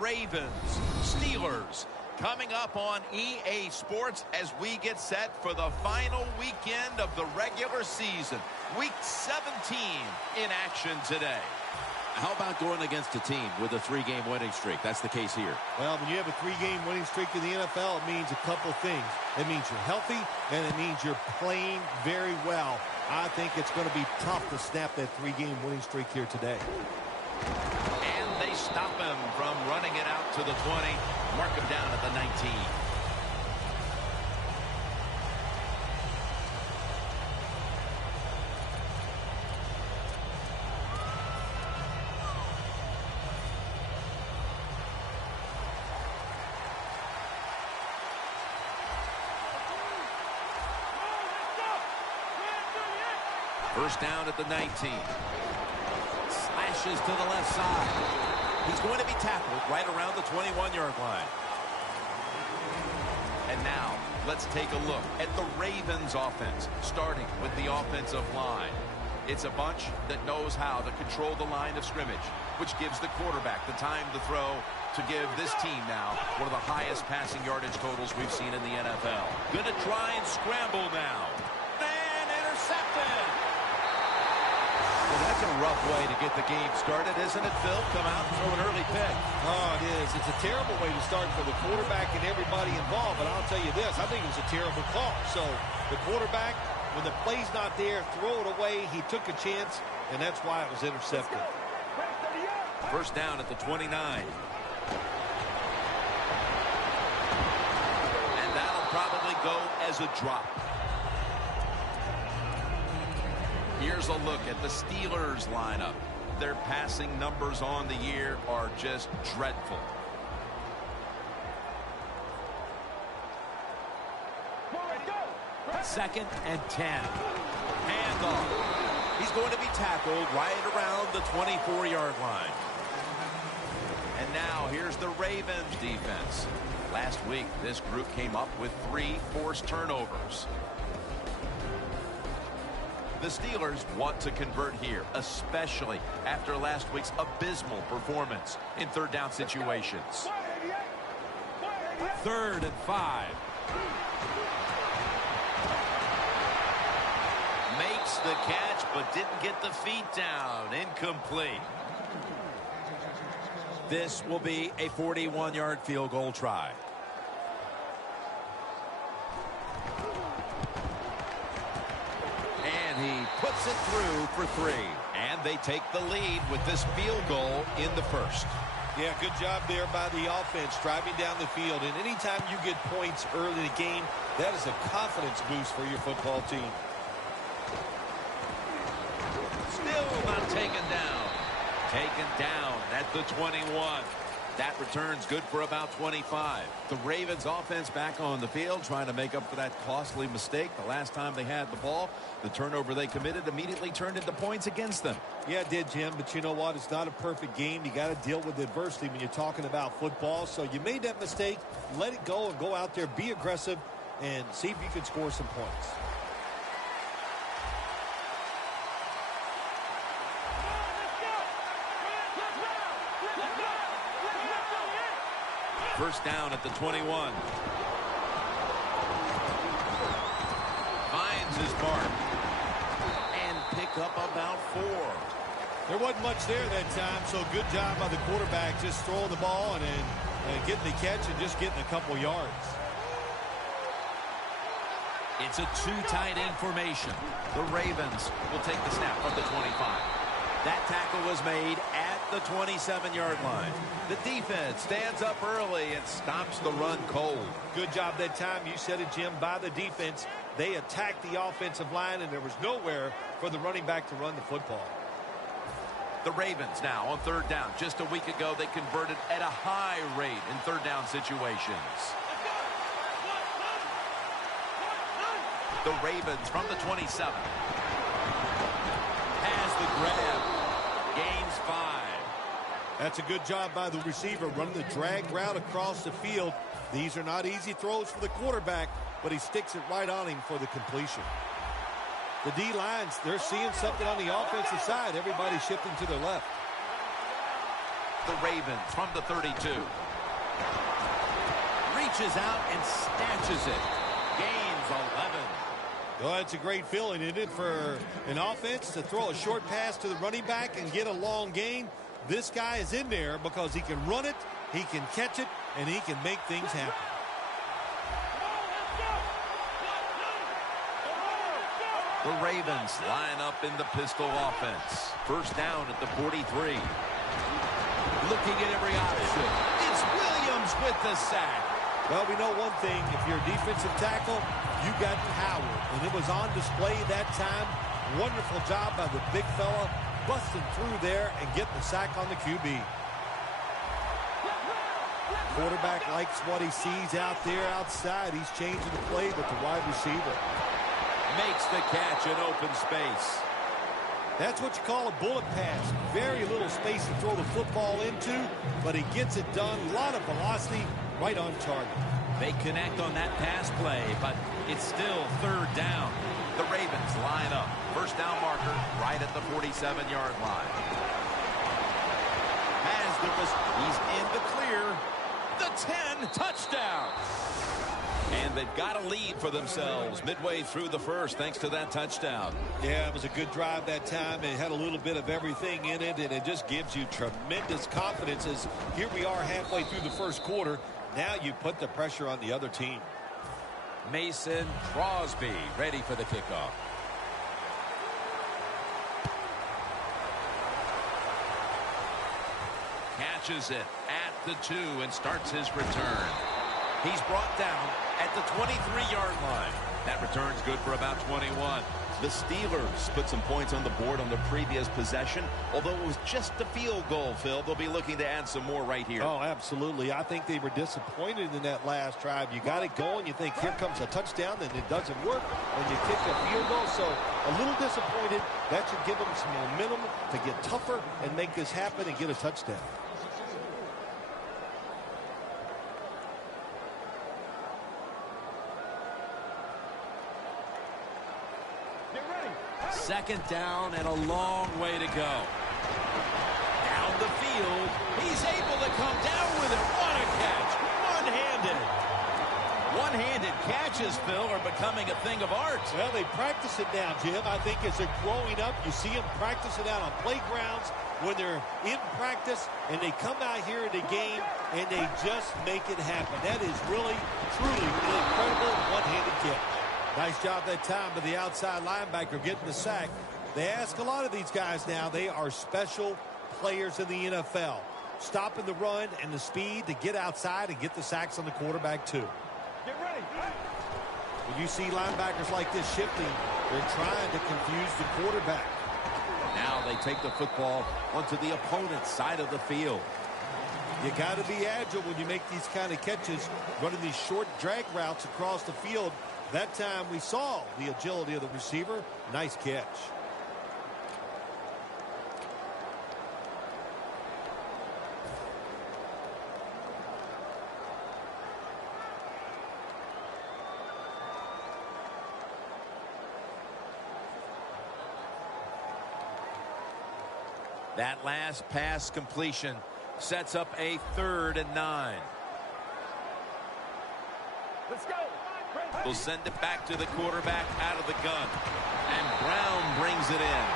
Ravens, Steelers. Coming up on EA Sports as we get set for the final weekend of the regular season. Week 17 in action today. How about going against a team with a 3-game winning streak? That's the case here. Well, when you have a 3-game winning streak in the NFL, it means a couple things. It means you're healthy, and it means you're playing very well. I think it's going to be tough to snap that 3-game winning streak here today. And they stop him from running it out to the 20. Mark him down at the 19. First down at the 19. Slashes to the left side. He's going to be tackled right around the 21-yard line. And now, let's take a look at the Ravens offense, starting with the offensive line. It's a bunch that knows how to control the line of scrimmage, which gives the quarterback the time to throw to give this team now one of the highest passing yardage totals we've seen in the NFL. Gonna try and scramble now. And intercepted! Well, that's a rough way to get the game started, isn't it, Phil? Come out and throw an early pick. Oh, it is. It's a terrible way to start for the quarterback and everybody involved. But I'll tell you this, I think it was a terrible call. So the quarterback, when the play's not there, throw it away. He took a chance, and that's why it was intercepted. First down at the 29. And that'll probably go as a drop. Here's a look at the Steelers lineup. Their passing numbers on the year are just dreadful. Second and 10. Handoff. He's going to be tackled right around the 24-yard line. And now here's the Ravens defense. Last week, this group came up with 3 forced turnovers. The Steelers want to convert here, especially after last week's abysmal performance in third down situations. 3rd and 5. Makes the catch, but didn't get the feet down. Incomplete. This will be a 41-yard field goal try. He puts it through for 3. And they take the lead with this field goal in the first. Yeah, good job there by the offense, driving down the field. And anytime you get points early in the game, that is a confidence boost for your football team. Still not taken down. Taken down at the 21. That return's good for about 25. The Ravens offense back on the field trying to make up for that costly mistake. The last time they had the ball, the turnover they committed immediately turned into points against them. Yeah, it did, Jim, but you know what? It's not a perfect game. You got to deal with adversity when you're talking about football. So you made that mistake. Let it go and go out there, be aggressive, and see if you can score some points. First down at the 21. Finds his mark. And pick up about 4. There wasn't much there that time, so good job by the quarterback just throwing the ball and getting the catch and just getting a couple yards. It's a 2-tight end formation. The Ravens will take the snap from the 25. That tackle was made at the 27-yard line. The defense stands up early and stops the run cold. Good job that time. You said it, Jim, by the defense. They attacked the offensive line, and there was nowhere for the running back to run the football. The Ravens now on 3rd down. Just a week ago, they converted at a high rate in 3rd down situations. The Ravens from the 27. Has the grab. Gains 5. That's a good job by the receiver, running the drag route across the field. These are not easy throws for the quarterback, but he sticks it right on him for the completion. The D-lines, they're seeing something on the offensive side. Everybody's shifting to their left. The Ravens from the 32. Reaches out and snatches it. Gains 11. Well, it's a great feeling, isn't it, for an offense to throw a short pass to the running back and get a long gain. This guy is in there because he can run it, he can catch it, and he can make things happen. The Ravens line up in the pistol offense. First down at the 43. Looking at every option. It's Williams with the sack. Well, we know one thing. If you're a defensive tackle, you got power. And it was on display that time. Wonderful job by the big fella, busting through there and getting the sack on the QB. Quarterback likes what he sees out there outside. He's changing the play with the wide receiver. Makes the catch in open space. That's what you call a bullet pass. Very little space to throw the football into, but he gets it done. A lot of velocity, right on target. They connect on that pass play, but it's still third down. The Ravens line up. First down marker right at the 47-yard line. He's in the clear. The 10, touchdown. And they've got a lead for themselves midway through the first thanks to that touchdown. Yeah, it was a good drive that time. It had a little bit of everything in it, and it just gives you tremendous confidence as here we are halfway through the first quarter. Now you put the pressure on the other team. Mason Crosby ready for the kickoff. Catches it at the 2 and starts his return. He's brought down at the 23-yard line. That return's good for about 21. The Steelers put some points on the board on the previous possession. Although it was just a field goal, Phil, they'll be looking to add some more right here. Oh, absolutely. I think they were disappointed in that last drive. You got it going. You think, here comes a touchdown, and it doesn't work when you kick a field goal. So a little disappointed. That should give them some momentum to get tougher and make this happen and get a touchdown. Second down and a long way to go. Down the field. He's able to come down with it. What a catch. One-handed. One-handed catches, Phil, are becoming a thing of art. Well, they practice it now, Jim. I think as they're growing up, you see them practice it out on playgrounds when they're in practice, and they come out here in the game, and they just make it happen. That is really, truly an incredible one-handed catch. Nice job that time by the outside linebacker getting the sack. They ask a lot of these guys now. They are special players in the NFL. Stopping the run and the speed to get outside and get the sacks on the quarterback too. Get ready. When you see linebackers like this shifting, they're trying to confuse the quarterback. Now they take the football onto the opponent's side of the field. You got to be agile when you make these kind of catches, running these short drag routes across the field. That time we saw the agility of the receiver. Nice catch. That last pass completion sets up a 3rd and 9. Let's go. We'll send it back to the quarterback out of the gun. And Brown brings it in.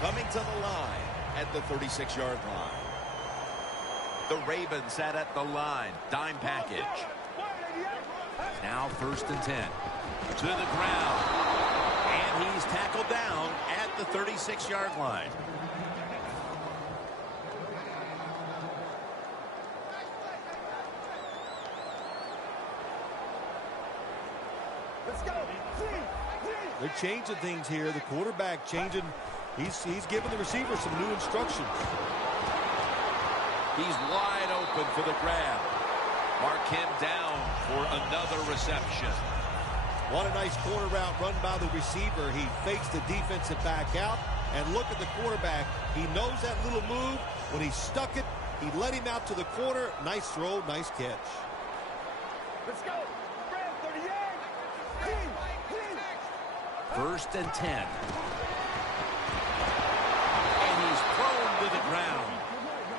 Coming to the line at the 36-yard line. The Ravens sat at the line. Dime package. Now 1st and 10. To the ground. And he's tackled down at the 36-yard line. Let's go. They're changing things here. The quarterback changing. He's giving the receiver some new instructions. He's wide open for the grab. Mark him down for another reception. What a nice corner route run by the receiver. He fakes the defensive back out. And look at the quarterback. He knows that little move. When he stuck it, he let him out to the corner. Nice throw, nice catch. Let's go. Brad, 38. 1st and 10. And he's thrown to the ground.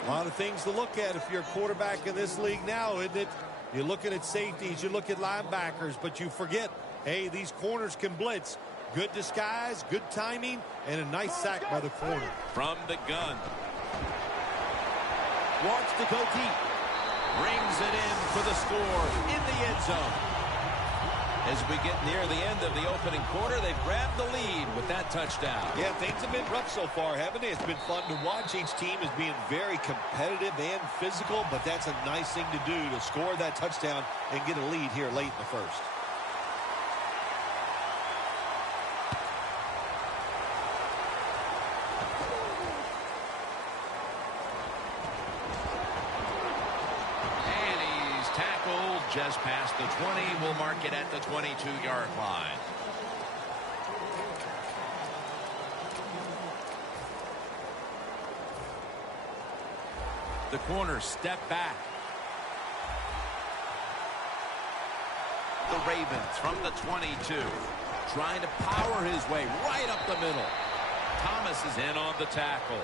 A lot of things to look at if you're a quarterback in this league now, isn't it? You're looking at safeties, you look at linebackers, but you forget, hey, these corners can blitz. Good disguise, good timing, and a nice sack by the corner. From the gun. Wants to go deep. Brings it in for the score in the end zone. As we get near the end of the opening quarter, they've grabbed the lead with that touchdown. Yeah, things have been rough so far, haven't they? It's been fun to watch. Each team is being very competitive and physical, but that's a nice thing to do, to score that touchdown and get a lead here late in the first. Just past the 20. We'll mark it at the 22-yard line. The corners step back. The Ravens from the 22. Trying to power his way right up the middle. Thomas is in on the tackle.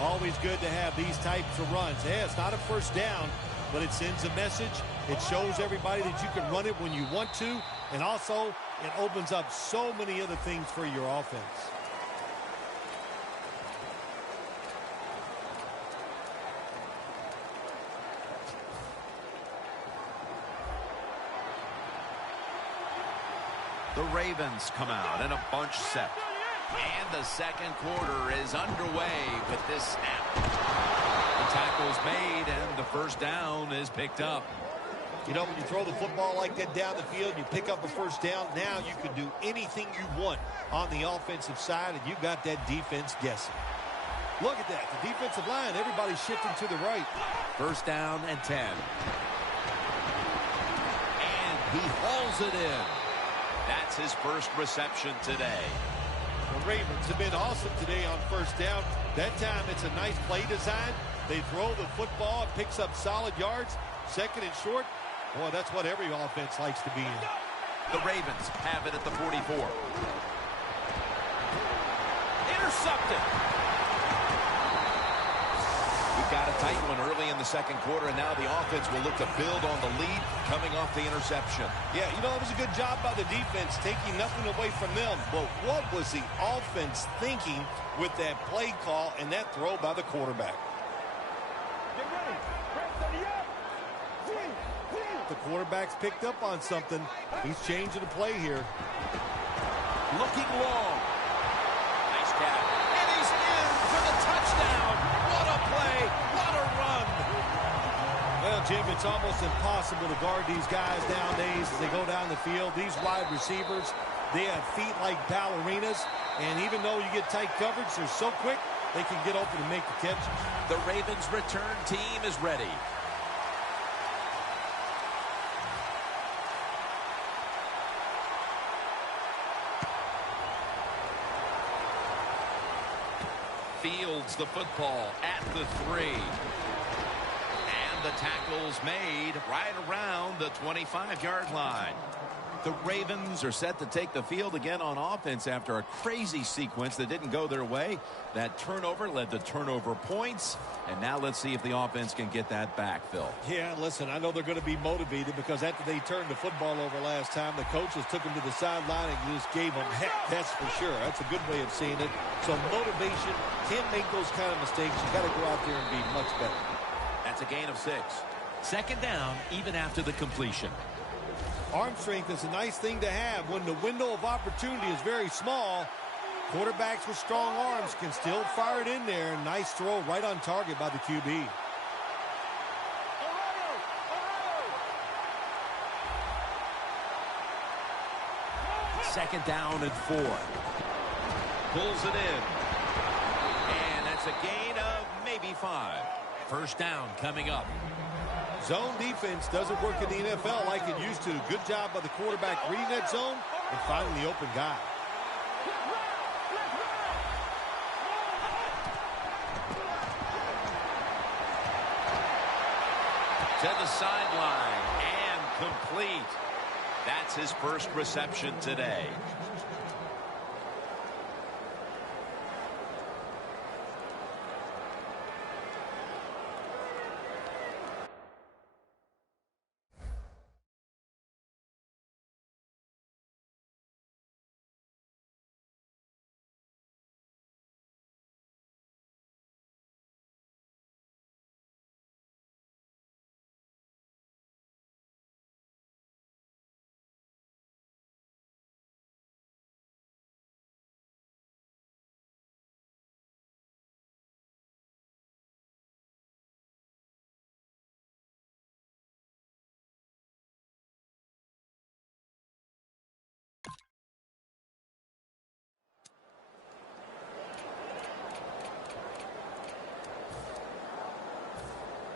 Always good to have these types of runs. Yeah, it's not a first down, but it sends a message. It shows everybody that you can run it when you want to, and also it opens up so many other things for your offense. The Ravens come out in a bunch set. And the second quarter is underway with this snap. The tackle's made, and the first down is picked up. You know, when you throw the football like that down the field, you pick up a first down, now you can do anything you want on the offensive side, and you got that defense guessing. Look at that. The defensive line, everybody's shifting to the right. First down and 10. And he hauls it in. That's his first reception today. The Ravens have been awesome today on first down. That time it's a nice play design. They throw the football, it picks up solid yards. Second and short. Boy, that's what every offense likes to be in. The Ravens have it at the 44. Intercepted. We've got a tight one early in the second quarter, and now the offense will look to build on the lead coming off the interception. Yeah, you know, it was a good job by the defense taking nothing away from them. But what was the offense thinking with that play call and that throw by the quarterback? Get ready. The quarterback's picked up on something. He's changing the play here. Looking long. Nice catch. And he's in for the touchdown. What a play. What a run. Well, Jim, it's almost impossible to guard these guys nowadays as they go down the field. These wide receivers, they have feet like ballerinas. And even though you get tight coverage, they're so quick, they can get open and make the catches. The Ravens return team is ready. Fields the football at the 3. And the tackle's made right around the 25-yard line. The Ravens are set to take the field again on offense after a crazy sequence that didn't go their way. That turnover led to turnover points. And now let's see if the offense can get that back, Phil. Yeah, listen, I know they're going to be motivated because after they turned the football over last time, the coaches took them to the sideline and just gave them heck. That's for sure. That's a good way of seeing it. So motivation, can't make those kind of mistakes. You got to go out there and be much better. That's a gain of 6. Second down, even after the completion. Arm strength is a nice thing to have when the window of opportunity is very small. Quarterbacks with strong arms can still fire it in there. Nice throw right on target by the QB. Second down and 4. Pulls it in. And that's a gain of maybe 5. First down coming up. Zone defense doesn't work in the NFL like it used to. Good job by the quarterback reading that zone and finding the open guy. To the sideline and complete. That's his first reception today.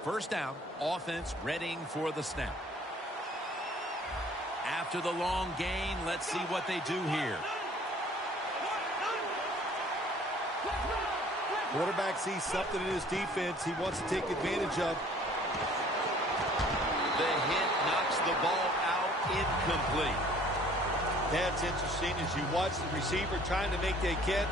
First down, offense readying for the snap. After the long gain, let's see what they do here. Quarterback sees something in his defense he wants to take advantage of. The hit knocks the ball out, incomplete. That's interesting as you watch the receiver trying to make that catch.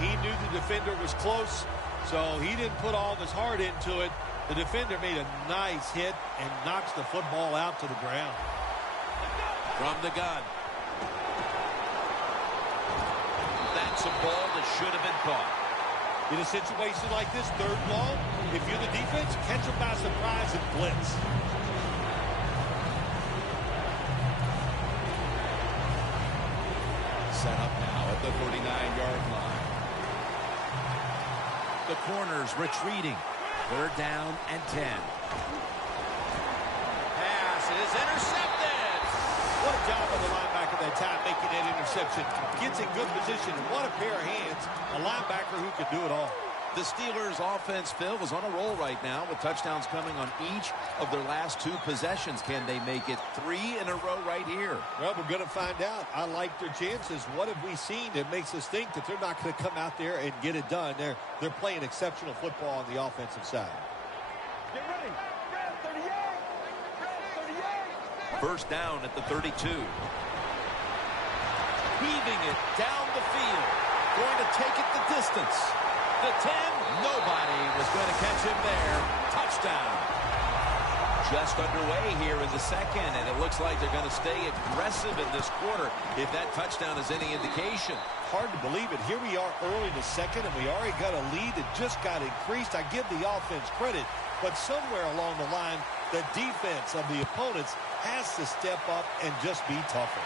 He knew the defender was close, so he didn't put all of his heart into it. The defender made a nice hit and knocks the football out to the ground. From the gun. That's a ball that should have been caught. In a situation like this, third and long, if you're the defense, catch them by surprise and blitz. Set up now at the 39-yard line. The corners retreating. Third down and 10. Pass is intercepted. What a job by the linebacker that time making that interception. Gets in good position. And what a pair of hands. A linebacker who can do it all. The Steelers' offense, Phil, is on a roll right now with touchdowns coming on each of their last 2 possessions. Can they make it 3 in a row right here? Well, we're going to find out. I like their chances. What have we seen that makes us think that they're not going to come out there and get it done? They're playing exceptional football on the offensive side. Get ready. Red 38. Red 38. First down at the 32. Weaving it down the field. Going to take it the distance. The 10, nobody was going to catch him there. Touchdown. Just underway here in the second, and it looks like they're going to stay aggressive in this quarter if that touchdown is any indication. Hard to believe it. Here we are early in the second, and we already got a lead that just got increased. I give the offense credit, but somewhere along the line, the defense of the opponents has to step up and just be tougher.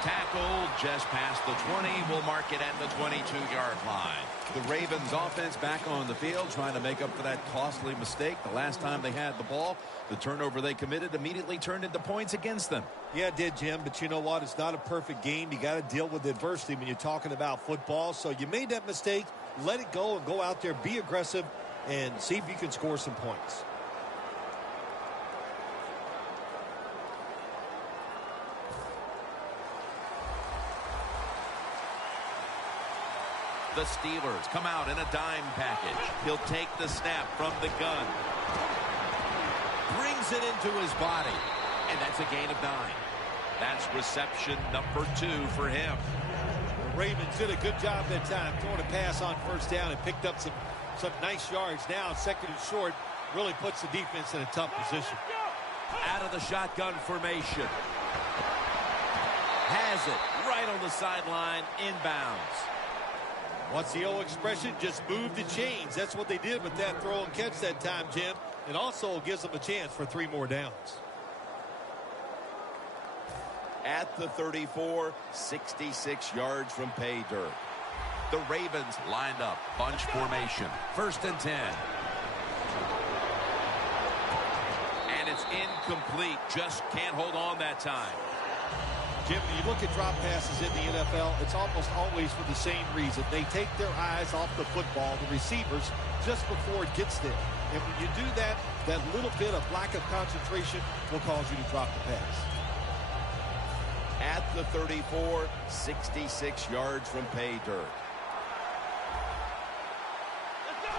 Tackled just past the 20. We'll mark it at the 22-yard line. The Ravens offense back on the field trying to make up for that costly mistake. The last time they had the ball, the turnover they committed immediately turned into points against them. Yeah, it did, Jim, but you know what? It's not a perfect game. You got to deal with adversity when you're talking about football. So you made that mistake. Let it go and go out there, be aggressive, and see if you can score some points. The Steelers come out in a dime package. He'll take the snap from the gun. Brings it into his body. And that's a gain of 9. That's reception number 2 for him. The Ravens did a good job that time throwing a pass on first down and picked up some nice yards. Now second and short really puts the defense in a tough position. Out of the shotgun formation. Has it right on the sideline, inbounds. What's the old expression? Just move the chains. That's what they did with that throw and catch that time, Jim. It also gives them a chance for 3 more downs. At the 34, 66 yards from pay dirt. The Ravens lined up, bunch formation. First and 10. And it's incomplete. Just can't hold on that time. Jim, when you look at drop passes in the NFL, it's almost always for the same reason. They take their eyes off the football, the receivers, just before it gets there. And when you do that, that little bit of lack of concentration will cause you to drop the pass. At the 34, 66 yards from pay dirt.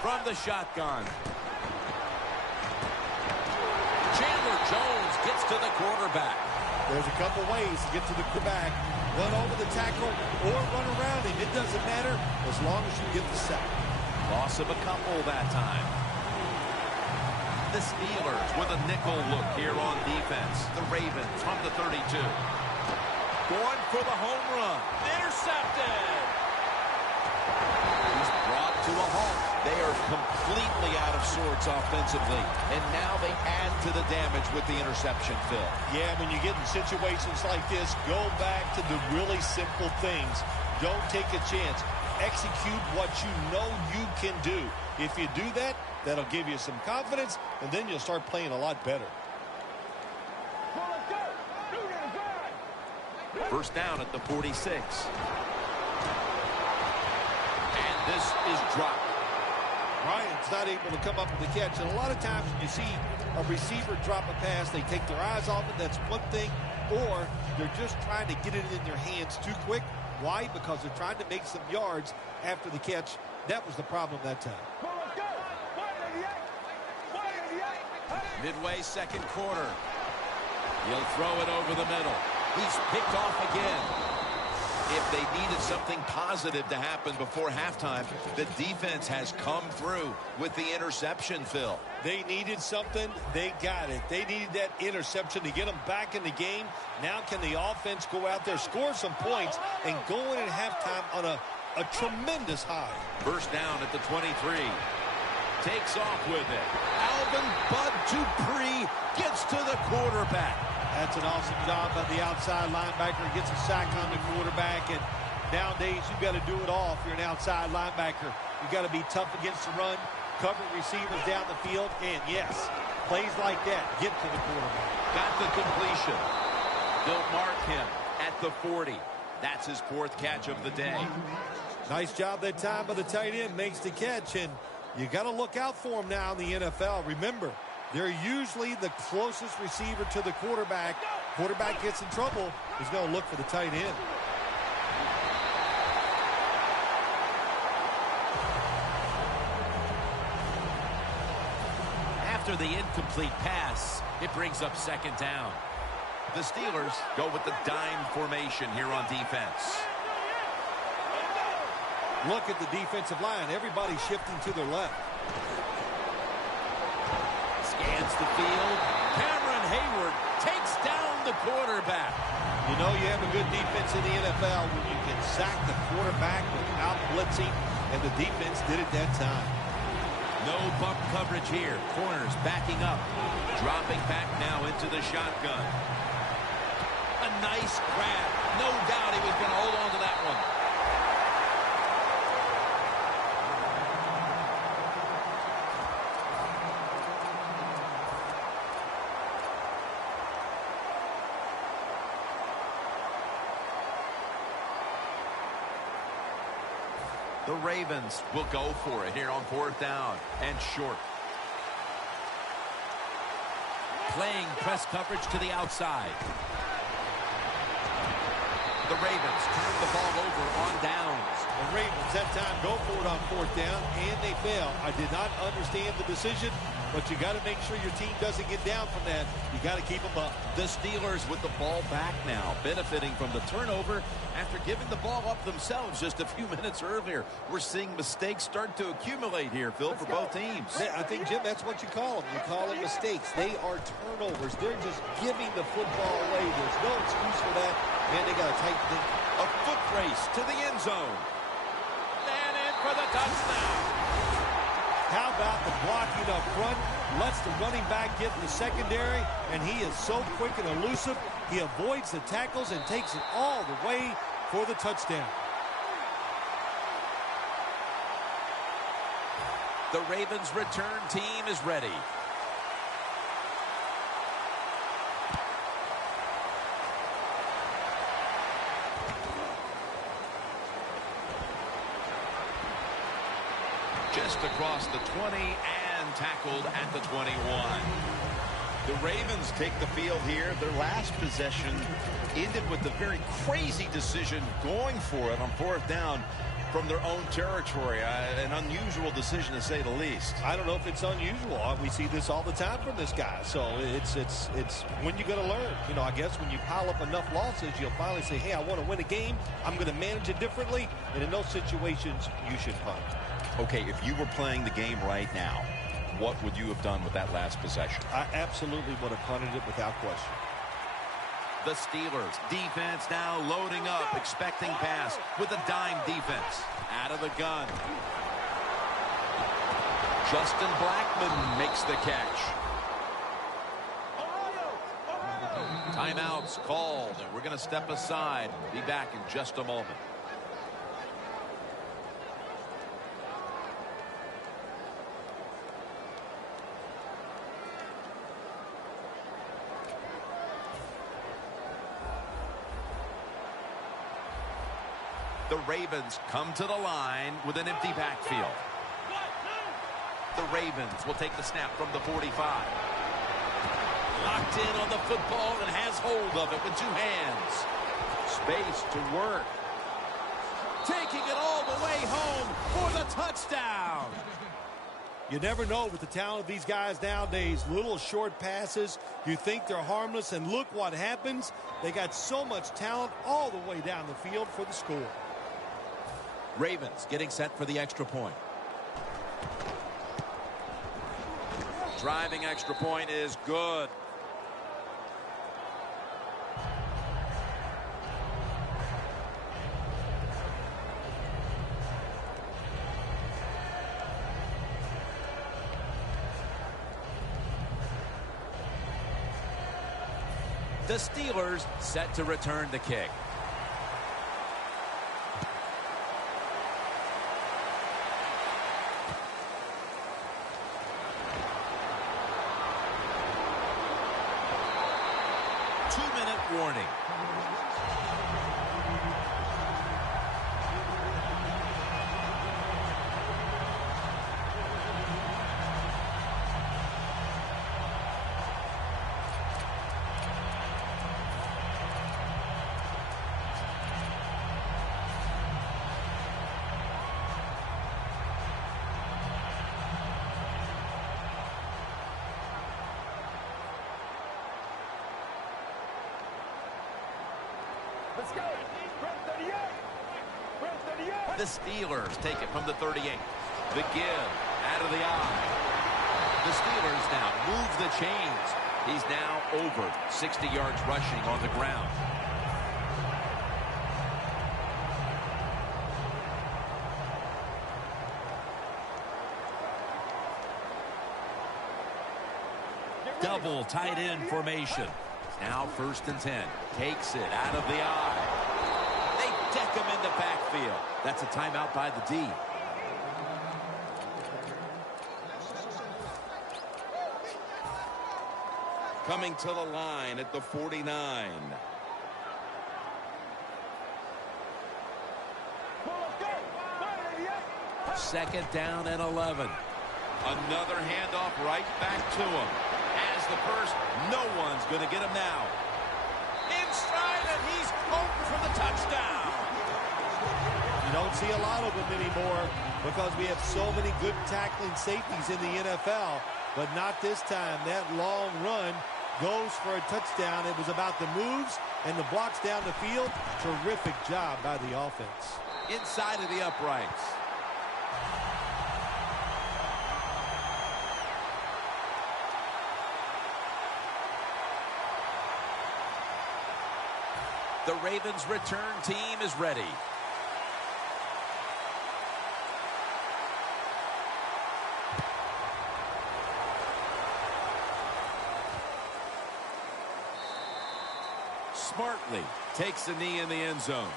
From the shotgun. Chandler Jones gets to the quarterback. There's a couple ways to get to the quarterback. Run over the tackle or run around him. It doesn't matter as long as you get the sack. Loss of a couple that time. The Steelers with a nickel look here on defense. The Ravens from the 32. Going for the home run. Intercepted. He's brought to a halt. They are completely out of sorts offensively. And now they add to the damage with the interception, Phil. Yeah, when you get in situations like this, go back to the really simple things. Don't take a chance. Execute what you know you can do. If you do that, that'll give you some confidence, and then you'll start playing a lot better. First down at the 46. This is dropped. Ryan's not able to come up with the catch. And a lot of times when you see a receiver drop a pass, they take their eyes off it. That's one thing. Or they're just trying to get it in their hands too quick. Why? Because they're trying to make some yards after the catch. That was the problem that time. Midway second quarter. He'll throw it over the middle. He's picked off again. If they needed something positive to happen before halftime, the defense has come through with the interception, Phil. They needed something. They got it. They needed that interception to get them back in the game. Now can the offense go out there, score some points, and go in at halftime on a tremendous high? First down at the 23. Takes off with it. Alvin Bud Dupree gets to the quarterback. That's an awesome job by the outside linebacker. He gets a sack on the quarterback. And nowadays, you've got to do it all if you're an outside linebacker. You've got to be tough against the run, cover receivers down the field. And, yes, plays like that get to the quarterback. Got the completion. They'll mark him at the 40. That's his fourth catch of the day. Nice job that time by the tight end. Makes the catch. And you got to look out for him now in the NFL. Remember, they're usually the closest receiver to the quarterback. Quarterback gets in trouble, he's going to look for the tight end. After the incomplete pass, it brings up second down. The Steelers go with the dime formation here on defense. Look at the defensive line. Everybody's shifting to their left. Scans the field. Cameron Hayward takes down the quarterback. You know you have a good defense in the NFL when you can sack the quarterback without blitzing, and the defense did it that time. No bump coverage here. Corners backing up. Dropping back now into the shotgun. A nice grab. No doubt he was going to hold on to that one. The Ravens will go for it here on fourth down and short. Playing press coverage to the outside. The Ravens turn the ball over on downs. The Ravens that time go for it on fourth down, and they fail. I did not understand the decision, but you got to make sure your team doesn't get down from that. You got to keep them up. The Steelers with the ball back now, benefiting from the turnover after giving the ball up themselves just a few minutes earlier. We're seeing mistakes start to accumulate here, Phil, for both teams. Yeah, I think, Jim, that's what you call them. You call them mistakes. They are turnovers. They're just giving the football away. There's no excuse for that, and they got a tight thing. A foot race to the end zone. And in for the touchdown. How about the blocking up front? Lets the running back get in the secondary, and he is so quick and elusive. He avoids the tackles and takes it all the way for the touchdown. The Ravens' return team is ready. Just across the 20 and tackled at the 21. The Ravens take the field here. Their last possession ended with a very crazy decision going for it on fourth down from their own territory. An unusual decision, to say the least. I don't know if it's unusual. We see this all the time from this guy. So it's when you're going to learn. You know, I guess when you pile up enough losses, you'll finally say, hey, I want to win a game. I'm going to manage it differently. And in those situations, you should punt. Okay, if you were playing the game right now, what would you have done with that last possession? I absolutely would have punted it without question. The Steelers defense now loading up, expecting pass with a dime defense. Out of the gun. Justin Blackmon makes the catch. Timeouts called, and we're going to step aside. Be back in just a moment. The Ravens come to the line with an empty backfield. The Ravens will take the snap from the 45. Locked in on the football and has hold of it with two hands. Space to work. Taking it all the way home for the touchdown. You never know with the talent of these guys nowadays. Little short passes. You think they're harmless, and look what happens. They got so much talent all the way down the field for the score. Ravens getting set for the extra point. Driving extra point is good. The Steelers set to return the kick. Two-minute warning. Let's go. Red 38. Red 38. The Steelers take it from the 38. The give out of the eye. The Steelers now move the chains. He's now over 60 yards rushing on the ground. Double tight end formation. Now 1st and 10. Takes it out of the eye. They deck him in the backfield. That's a timeout by the D. Coming to the line at the 49. Second down and 11. Another handoff right back to him. As the first, no one's going to get him now. In stride, and he's home for the touchdown. You don't see a lot of them anymore because we have so many good tackling safeties in the NFL, but not this time. That long run goes for a touchdown. It was about the moves and the blocks down the field. Terrific job by the offense. Inside of the uprights. The Ravens' return team is ready. Smartly takes the knee in the end zone.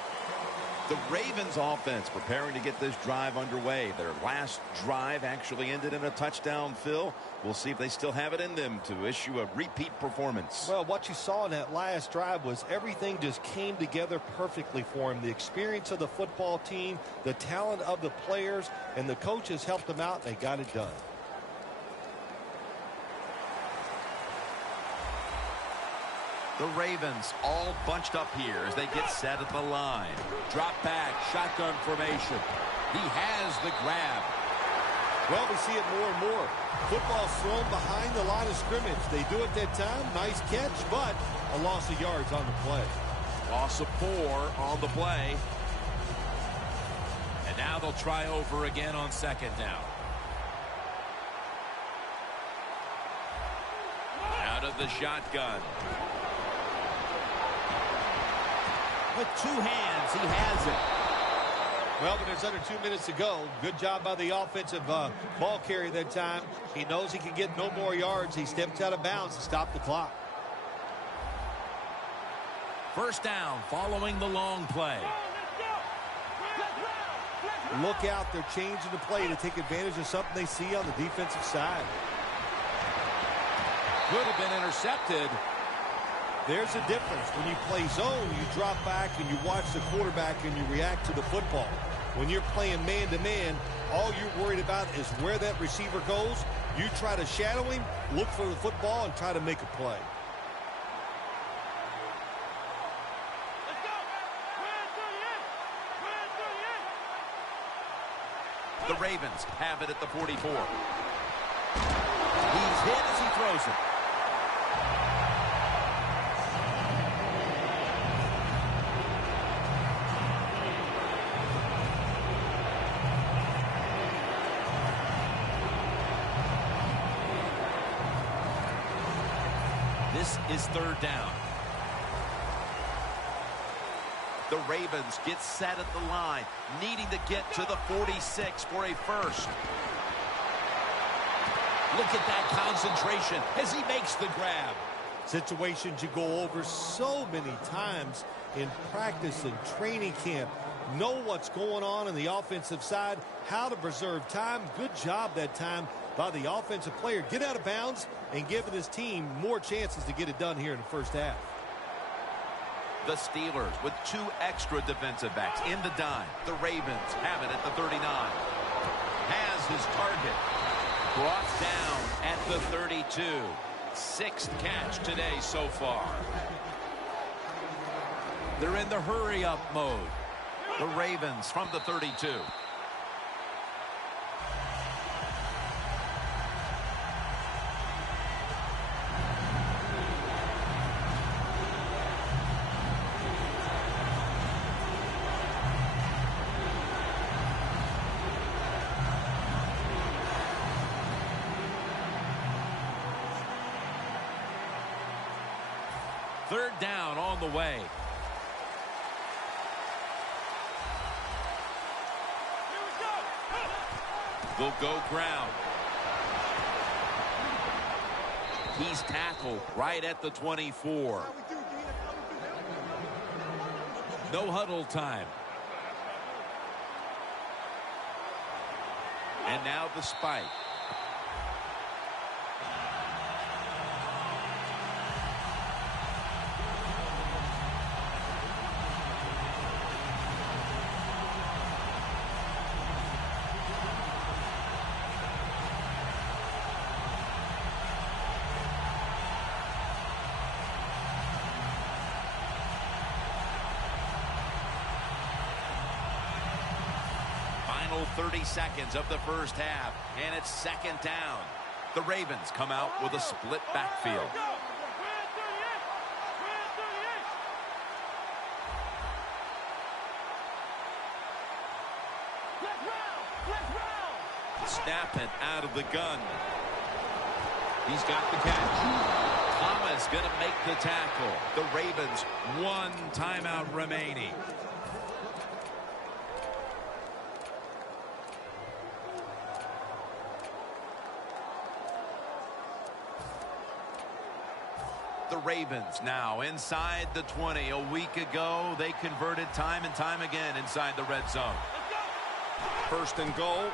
The Ravens offense preparing to get this drive underway. Their last drive actually ended in a touchdown, Phil. We'll see if they still have it in them to issue a repeat performance. Well, what you saw in that last drive was everything just came together perfectly for him. The experience of the football team, the talent of the players, and the coaches helped them out. They got it done. The Ravens all bunched up here as they get set at the line. Drop back, shotgun formation. He has the grab. Well, we see it more and more. Football thrown behind the line of scrimmage. They do it that time. Nice catch, but a loss of yards on the play. Loss of 4 on the play. And now they'll try over again on second down. Out of the shotgun. With 2 hands, he has it. Well, but there's under 2 minutes to go. Good job by the offensive ball carrier that time. He knows he can get no more yards. He steps out of bounds to stop the clock. First down following the long play. Look out. They're changing the play to take advantage of something they see on the defensive side. Could have been intercepted. There's a difference. When you play zone, you drop back and you watch the quarterback and you react to the football. When you're playing man-to-man, all you're worried about is where that receiver goes. You try to shadow him, look for the football, and try to make a play. The Ravens have it at the 44. He's hit as he throws it. This is third down. The Ravens get set at the line, needing to get to the 46 for a first. Look at that concentration as he makes the grab. Situations you go over so many times in practice and training camp. Know what's going on the offensive side, how to preserve time. Good job that time by the offensive player. Get out of bounds and giving his team more chances to get it done here in the first half. The Steelers with 2 extra defensive backs in the dime. The Ravens have it at the 39. Has his target. Brought down at the 32. 6th catch today so far. They're in the hurry-up mode. The Ravens from the 32. Third down on the way. They'll go ground. He's tackled right at the 24. No huddle time. And now the spike. Final 30 seconds of the first half, and it's second down. The Ravens come out with a split backfield. Snap it out of the gun. He's got the catch. Thomas going to make the tackle. The Ravens, 1 timeout remaining. The Ravens now inside the 20. A week ago, they converted time and time again inside the red zone. First and goal.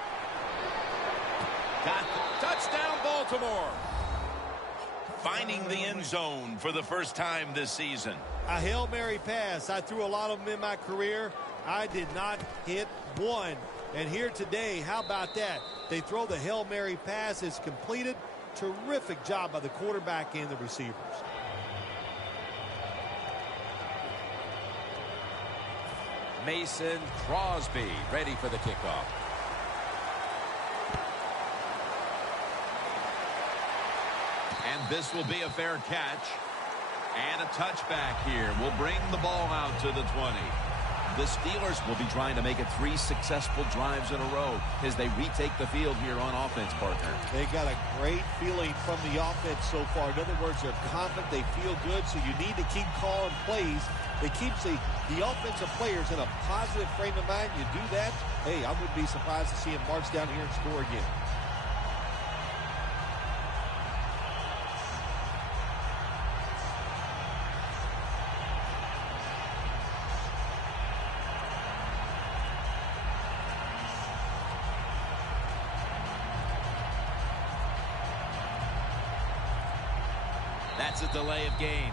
Got the touchdown, Baltimore. Finding the end zone for the first time this season. A Hail Mary pass. I threw a lot of them in my career. I did not hit one. And here today, how about that? They throw the Hail Mary pass. It's completed. Terrific job by the quarterback and the receivers. Mason Crosby ready for the kickoff. And this will be a fair catch. And a touchback here will bring the ball out to the 20. The Steelers will be trying to make it 3 successful drives in a row as they retake the field here on offense, partner. They got a great feeling from the offense so far. In other words, they're confident, they feel good, so you need to keep calling plays. It keeps the offensive players in a positive frame of mind. You do that, hey, I wouldn't be surprised to see him march down here and score again. That's a delay of game.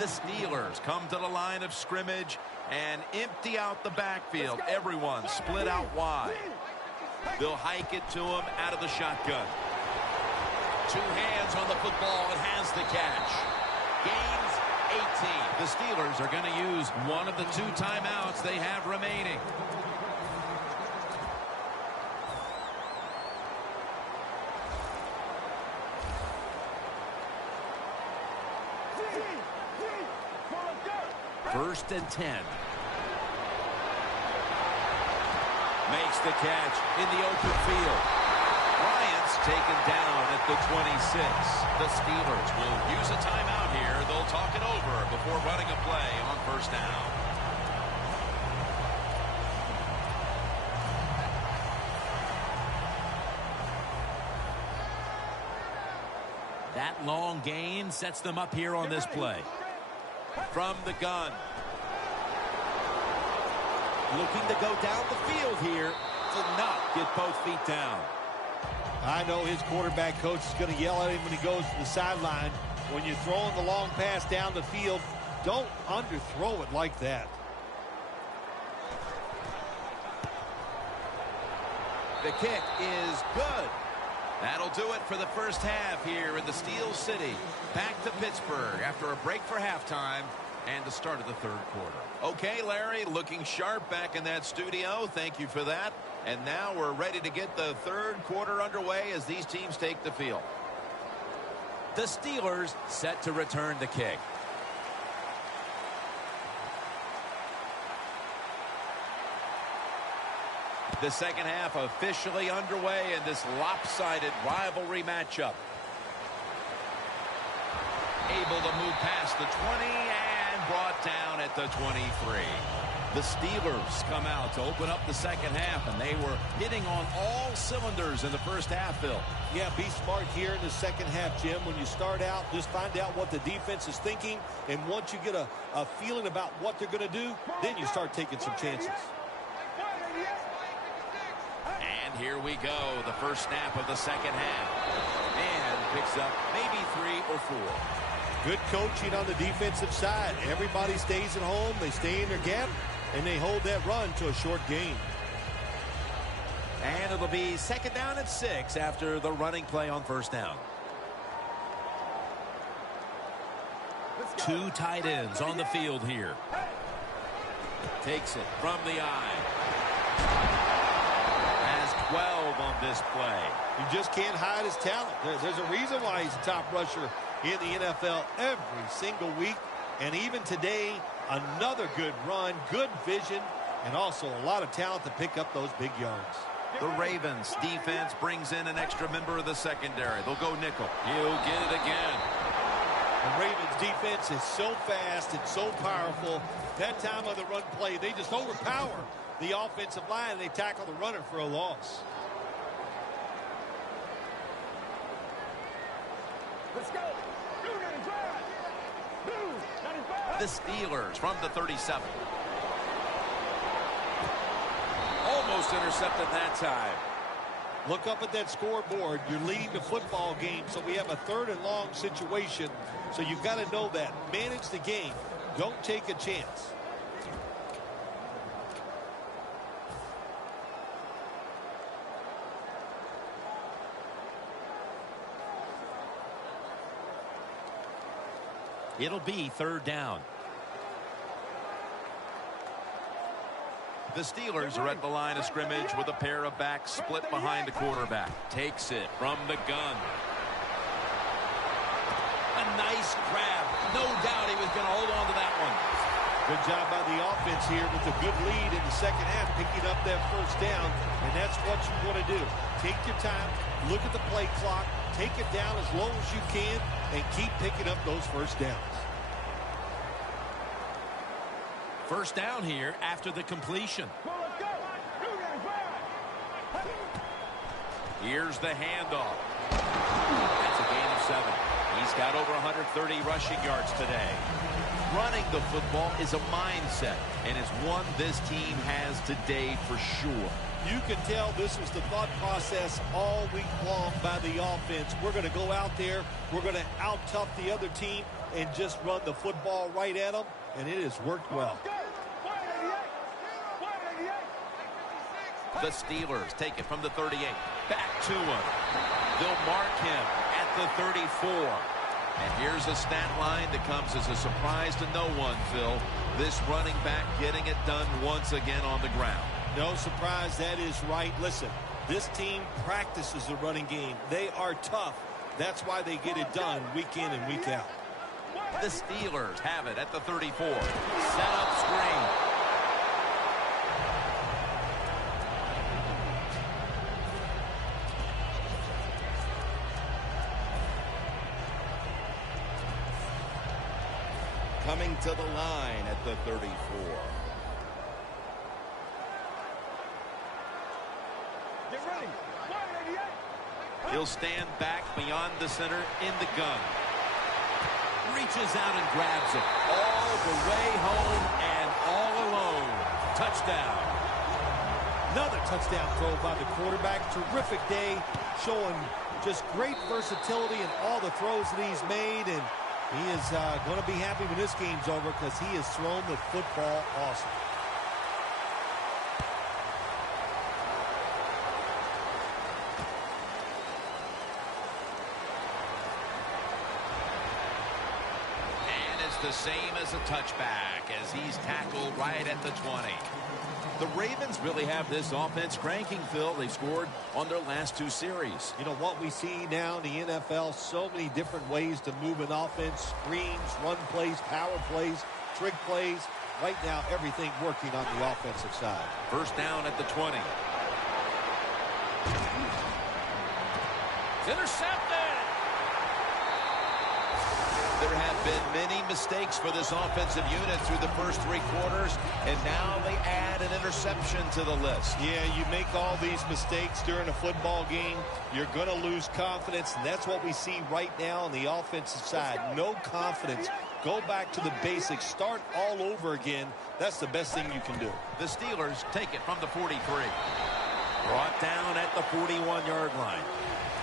The Steelers come to the line of scrimmage and empty out the backfield. Everyone split out wide. They'll hike it to him out of the shotgun. Two hands on the football and has the catch. Gains 18. The Steelers are going to use one of the 2 timeouts they have remaining. First and 10. Makes the catch in the open field. Bryant's taken down at the 26. The Steelers will use a timeout here. They'll talk it over before running a play on first down. That long gain sets them up here on this play. From the gun. Looking to go down the field here to not get both feet down. I know his quarterback coach is going to yell at him when he goes to the sideline. When you're throwing the long pass down the field, don't underthrow it like that. The kick is good. That'll do it for the first half here in the Steel City. Back to Pittsburgh after a break for halftime and the start of the third quarter. Okay, Larry, looking sharp back in that studio. Thank you for that. And now we're ready to get the third quarter underway as these teams take the field. The Steelers set to return the kick. The second half officially underway in this lopsided rivalry matchup. Able to move past the 20 and brought down at the 23. The Steelers come out to open up the second half, and they were hitting on all cylinders in the first half, Phil. Yeah, be smart here in the second half, Jim. When you start out, just find out what the defense is thinking, and once you get a feeling about what they're going to do, then you start taking some chances. And here we go, the first snap of the second half. And picks up maybe 3 or 4. Good coaching on the defensive side. Everybody stays at home. They stay in their gap, and they hold that run to a short gain. And it'll be second down and 6 after the running play on first down. 2 tight ends on the field here. Takes it from the eye. 12 on this play. You just can't hide his talent. There's a reason why he's a top rusher in the NFL every single week. And even today, another good run, good vision, and also a lot of talent to pick up those big yards. The Ravens defense brings in an extra member of the secondary. They'll go nickel. He'll get it again. The Ravens defense is so fast and so powerful. That time of the run play, they just overpower the offensive line, and they tackle the runner for a loss. Let's go. The Steelers from the 37. Almost intercepted that time. Look up at that scoreboard. You're leading the football game, so we have a 3rd and long situation. So you've got to know that. Manage the game. Don't take a chance. It'll be 3rd down. The Steelers are at the line of scrimmage with a pair of backs split behind the quarterback. Takes it from the gun. A nice grab. No doubt he was going to hold on to that one. Good job by the offense here with a good lead in the second half, picking up that first down, and that's what you want to do. Take your time, look at the play clock, take it down as low as you can, and keep picking up those first downs. First down here after the completion. Here's the handoff. That's a gain of 7. He's got over 130 rushing yards today. Running the football is a mindset, and it's one this team has today for sure. You can tell this was the thought process all week long by the offense. We're going to go out there. We're going to out-tough the other team. and just run the football right at them, and it has worked well. The Steelers take it from the 38. Back to him. They'll mark him at the 34. And here's a stat line that comes as a surprise to no one, Phil. This running back getting it done once again on the ground. No surprise, that is right. Listen, this team practices the running game. They are tough. That's why they get it done week in and week out. The Steelers have it at the 34. Set up screen. Coming to the line at the 34. Get ready. He'll stand back beyond the center in the gun. Reaches out and grabs it. All the way home and all alone. Touchdown. Another touchdown throw by the quarterback. Terrific day, showing just great versatility in all the throws that he's made, and he is going to be happy when this game's over because he has thrown the football awesome. And it's the same as a touchback as he's tackled right at the 20. The Ravens really have this offense cranking, Phil. They've scored on their last 2 series. You know what we see now in the NFL, so many different ways to move an offense, screens, run plays, power plays, trick plays. Right now, everything working on the offensive side. First down at the 20. It's intercepted. There have been many mistakes for this offensive unit through the first 3 quarters, and now they add an interception to the list. Yeah, you make all these mistakes during a football game, you're going to lose confidence, and that's what we see right now on the offensive side. No confidence. Go back to the basics. Start all over again. That's the best thing you can do. The Steelers take it from the 43. Brought down at the 41-yard line.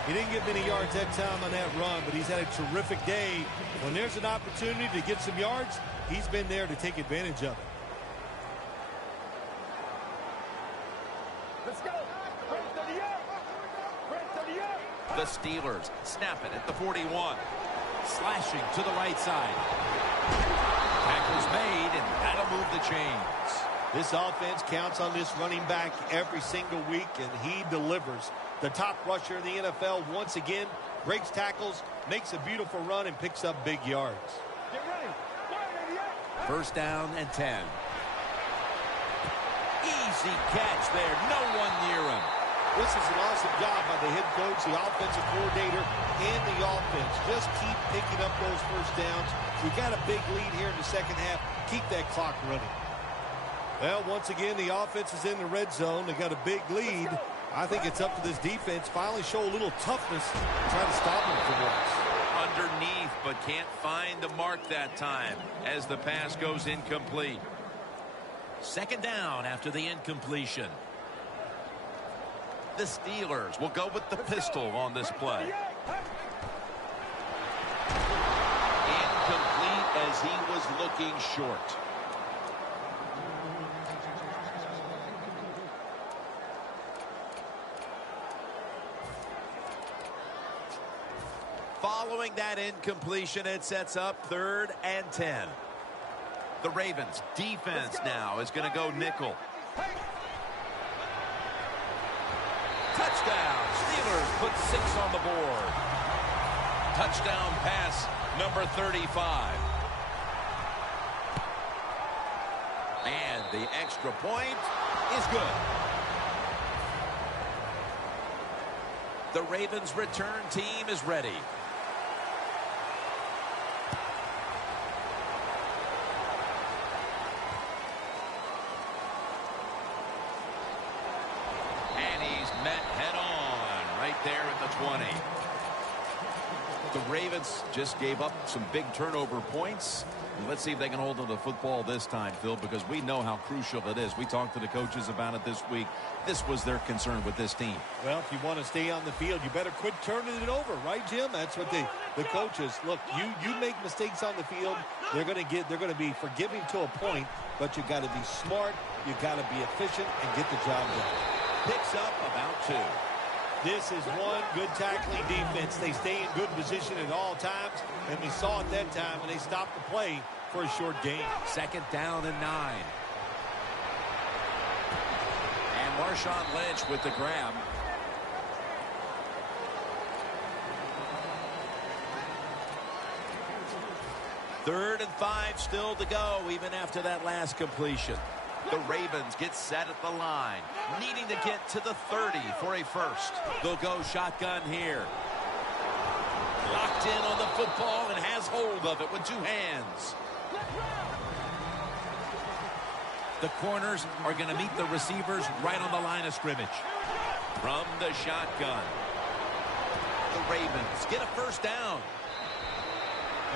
He didn't get many yards that time on that run, but he's had a terrific day. When there's an opportunity to get some yards, he's been there to take advantage of it. Let's go. The Steelers snap it at the 41. Slashing to the right side. Tackle's made, and that'll move the chains. This offense counts on this running back every single week, and he delivers. The top rusher in the NFL once again breaks tackles, makes a beautiful run, and picks up big yards. Get ready. First down and 10. Easy catch there. No one near him. This is an awesome job by the head coach, the offensive coordinator, and the offense. Just keep picking up those first downs. We got a big lead here in the second half. Keep that clock running. Well, once again, the offense is in the red zone. They got a big lead. I think it's up to this defense finally show a little toughness and try to stop them for once. Underneath, but can't find the mark that time as the pass goes incomplete. Second down after the incompletion. The Steelers will go with the pistol on this play. Incomplete as he was looking short. Following that incompletion, it sets up 3rd and 10. The Ravens defense now is going to go nickel. Touchdown. Steelers put 6 on the board. Touchdown pass number 35. And the extra point is good. The Ravens return team is ready. Met head-on right there at the 20. The Ravens just gave up some big turnover points. And let's see if they can hold on to the football this time, Phil, because we know how crucial it is. We talked to the coaches about it this week. This was their concern with this team. Well, if you want to stay on the field, you better quit turning it over, right, Jim? That's what the coaches look. You make mistakes on the field, they're going to be forgiving to a point, but you got to be smart, you got to be efficient, and get the job done. Picks up about 2. This is one good tackling defense. They stay in good position at all times, and we saw it that time, and they stopped the play for a short gain. 2nd down and 9. And Marshawn Lynch with the grab. Third and 5 still to go, even after that last completion. The Ravens get set at the line, needing to get to the 30 for a first. They'll go shotgun here. Locked in on the football and has hold of it with 2 hands. The corners are going to meet the receivers right on the line of scrimmage. From the shotgun. The Ravens get a first down.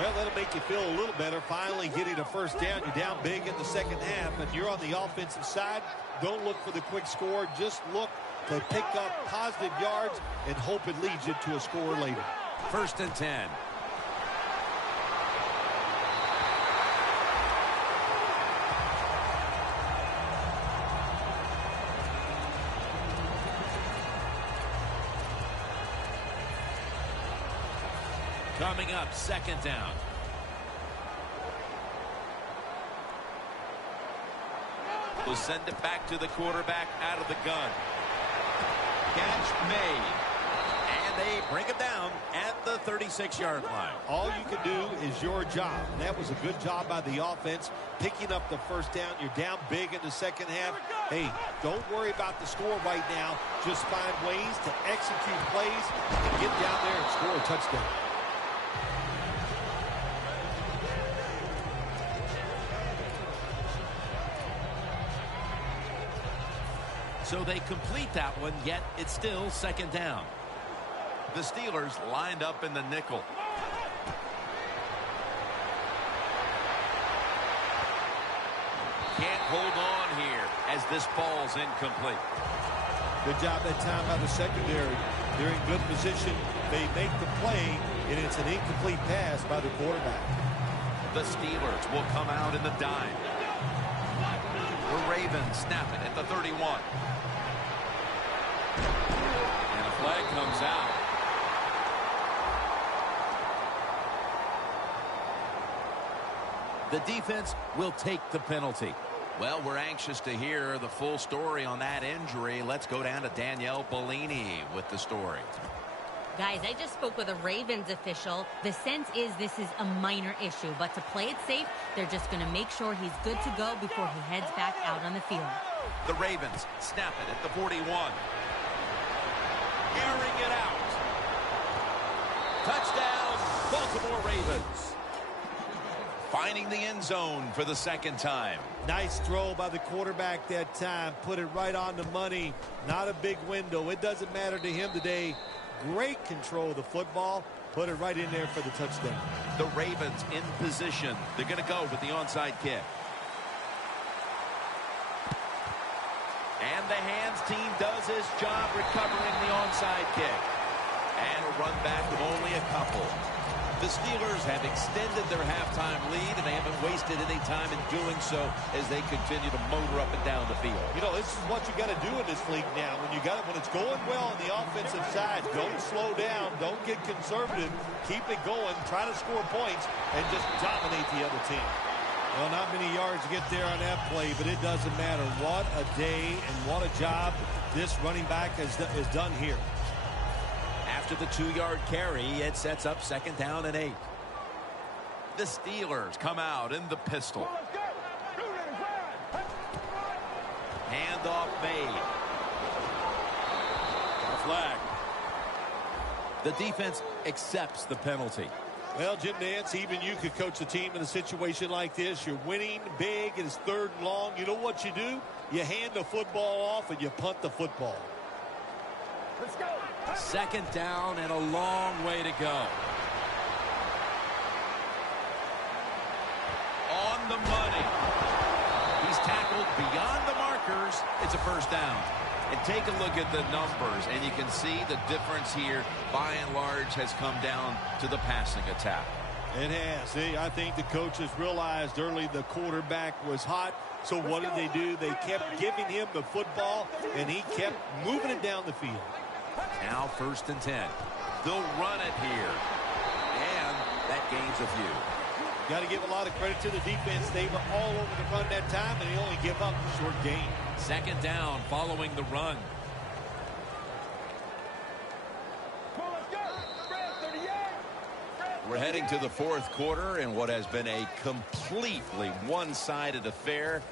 Well, that'll make you feel a little better. Finally getting a first down. You're down big in the second half, and you're on the offensive side. Don't look for the quick score. Just look to pick up positive yards and hope it leads you to a score later. 1st and 10. Coming up, 2nd down. We'll send it back to the quarterback out of the gun. Catch made. And they bring him down at the 36-yard line. All you can do is your job. And that was a good job by the offense, picking up the first down. You're down big in the second half. Hey, don't worry about the score right now. Just find ways to execute plays and get down there and score a touchdown. So they complete that one, yet it's still 2nd down. The Steelers lined up in the nickel. Can't hold on here as this ball's incomplete. Good job that time by the secondary. They're in good position. They make the play, and it's an incomplete pass by the quarterback. The Steelers will come out in the dime. The Ravens snap it at the 31. And a flag comes out. The defense will take the penalty. Well, we're anxious to hear the full story on that injury. Let's go down to Danielle Bellini with the story. Guys, I just spoke with a Ravens official. The sense is this is a minor issue, but to play it safe, they're just going to make sure he's good to go before he heads back out on the field. The Ravens snap it at the 41. Airing it out. Touchdown, Baltimore Ravens. Finding the end zone for the 2nd time. Nice throw by the quarterback that time. Put it right on the money. Not a big window. It doesn't matter to him today. Great control of the football. Put it right in there for the touchdown. The Ravens in position. They're going to go with the onside kick. And the hands team does his job recovering the onside kick. And a run back of only a couple. The Steelers have extended their halftime lead, and they haven't wasted any time in doing so as they continue to motor up and down the field. You know, this is what you got to do in this league now. When it's going well on the offensive side, don't slow down, don't get conservative, keep it going, try to score points, and just dominate the other team. Well, not many yards to get there on that play, but it doesn't matter. What a day and what a job this running back has done here. After the 2-yard carry, it sets up 2nd down and 8. The Steelers come out in the pistol. Handoff made. A flag. The defense accepts the penalty. Well, Jim Nance, even you could coach a team in a situation like this. You're winning big, and it's 3rd and long. You know what you do? You hand the football off, and you punt the football. Let's go. 2nd down and a long way to go. the money. He's tackled beyond the markers. It's a first down. And take a look at the numbers, and you can see the difference here, by and large, has come down to the passing attack. It has. I think the coaches realized early the quarterback was hot. So what did they do? They kept giving him the football, and he kept moving it down the field. Now 1st and 10. They'll run it here. And that gains a few. Got to give a lot of credit to the defense. They were all over the run that time, and they only give up a short gain. 2nd down following the run. We're heading to the 4th quarter in what has been a completely one-sided affair.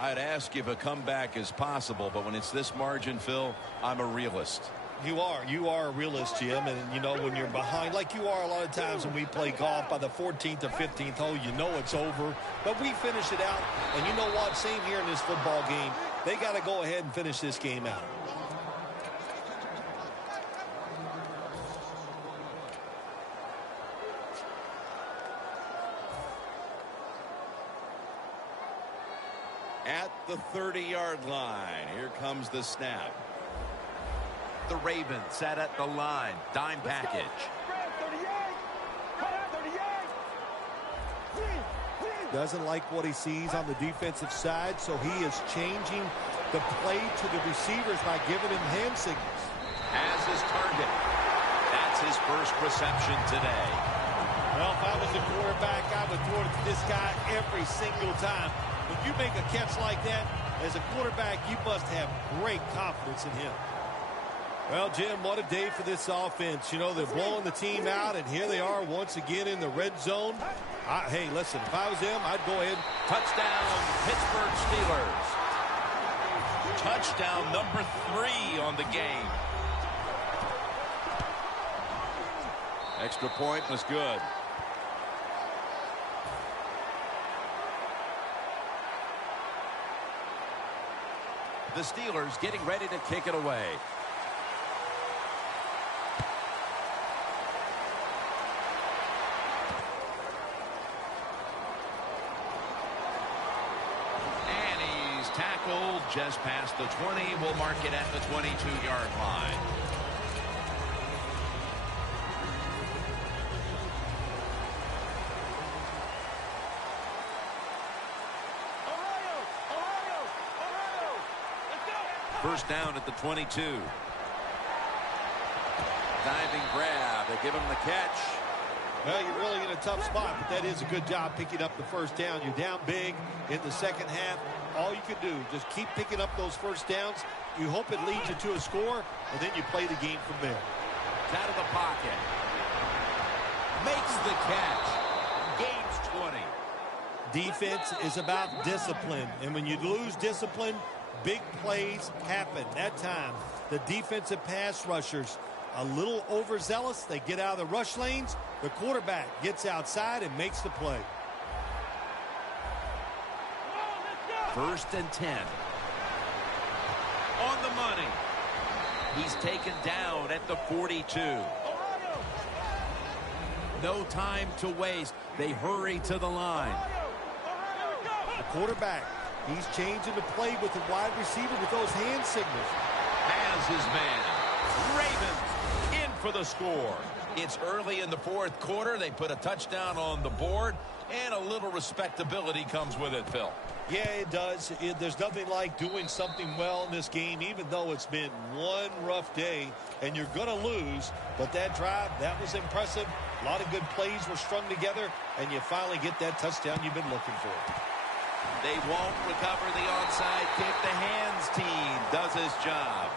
I'd ask if a comeback is possible, but when it's this margin, Phil, I'm a realist. You are a realist, Jim, and you know when you're behind, like you are a lot of times when we play golf, by the 14th or 15th hole, you know it's over, but we finish it out. And you know what, same here in this football game, they got to go ahead and finish this game out. At the 30-yard line, here comes the snap. The Ravens sat at the line. Dime package. Doesn't like what he sees on the defensive side, so he is changing the play to the receivers by giving him hand signals. As his target. That's his first reception today. Well, if I was a quarterback, I would throw it to this guy every single time. When you make a catch like that, as a quarterback, you must have great confidence in him. Well, Jim, what a day for this offense. You know, they're blowing the team out, and here they are once again in the red zone. Hey, listen, if I was them, I'd go ahead. Touchdown, Pittsburgh Steelers. Touchdown number 3 on the game. Extra point was good. The Steelers getting ready to kick it away. And he's tackled just past the 20. We'll mark it at the 22-yard line. First down at the 22. Diving grab. They give him the catch. Well, you're really in a tough spot, but that is a good job picking up the first down. You're down big in the second half. All you can do, just keep picking up those first downs. You hope it leads you to a score, and then you play the game from there. Out of the pocket. Makes the catch. Gains 20. Defense is about discipline, and when you lose discipline, big plays happen. That time, the defensive pass rushers a little overzealous. They get out of the rush lanes. The quarterback gets outside and makes the play. 1st and 10. On the money. He's taken down at the 42. No time to waste. They hurry to the line. The quarterback, he's changing the play with the wide receiver with those hand signals. Has his man. Ravens in for the score. It's early in the 4th quarter. They put a touchdown on the board, and a little respectability comes with it, Phil. Yeah, it does. There's nothing like doing something well in this game, even though it's been one rough day, and you're going to lose. But that drive, that was impressive. A lot of good plays were strung together, and you finally get that touchdown you've been looking for. They won't recover the onside kick. The hands team does his job.